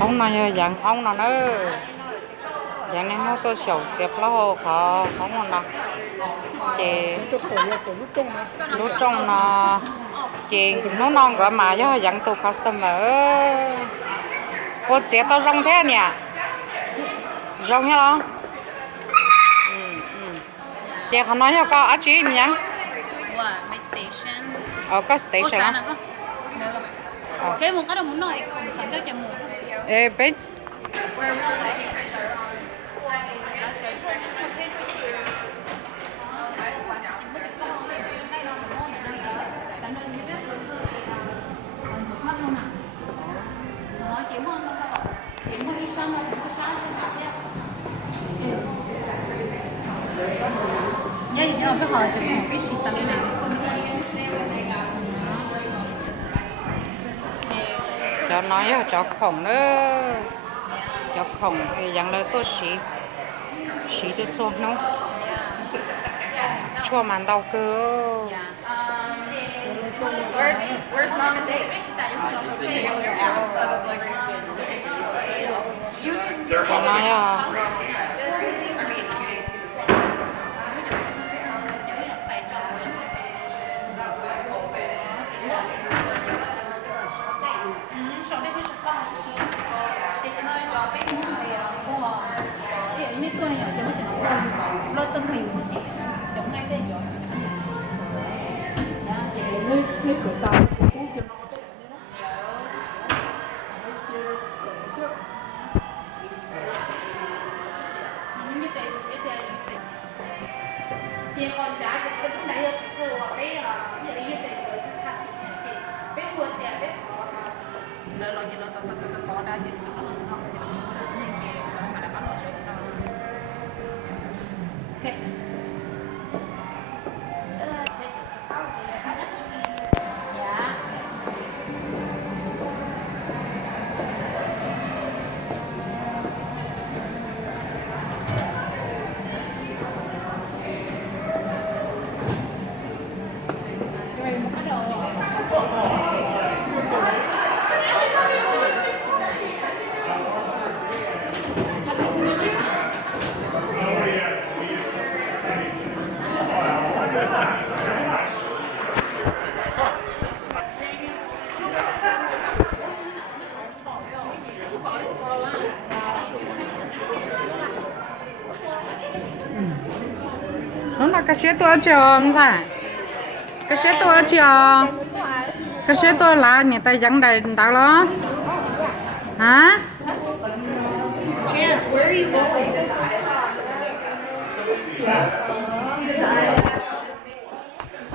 ông này dạng ông nào nữa dạng này nó tôi sầu chép lo khó không còn nào chị lúc trong nó chị nó non rồi mà cho dạng tôi customer cô chế tao rong thế nè rong hết không chị họ nói cho con ở chị nhá my station. ở có station á Cái một cái đó muốn nói không cần tới chậm một. ê bên Nhớ gì cho nó cái hồi từ một cái xịt tali nào cho nói cho khổng nữa cho khổng thì dạng lời tôi xí cho chua nó chua màn đau cơ Where's mom and dad? cho nói Ini tuh yang cuma lo tengah chống ngay đây rồi. Cái cửa tàu của cô kia nó cái thì còn giá cái lúc nãy giờ họ cái gì thì biết quên thì biết lo chỉ lo tao đã chỉ nó mà đã bắt nó số đó. Ok. Dạ. nó là cái xe tôi chưa không sao cái xe tôi chưa cái xe tôi là người ta dẫn đầy đạo đó hả Chance, where are you going?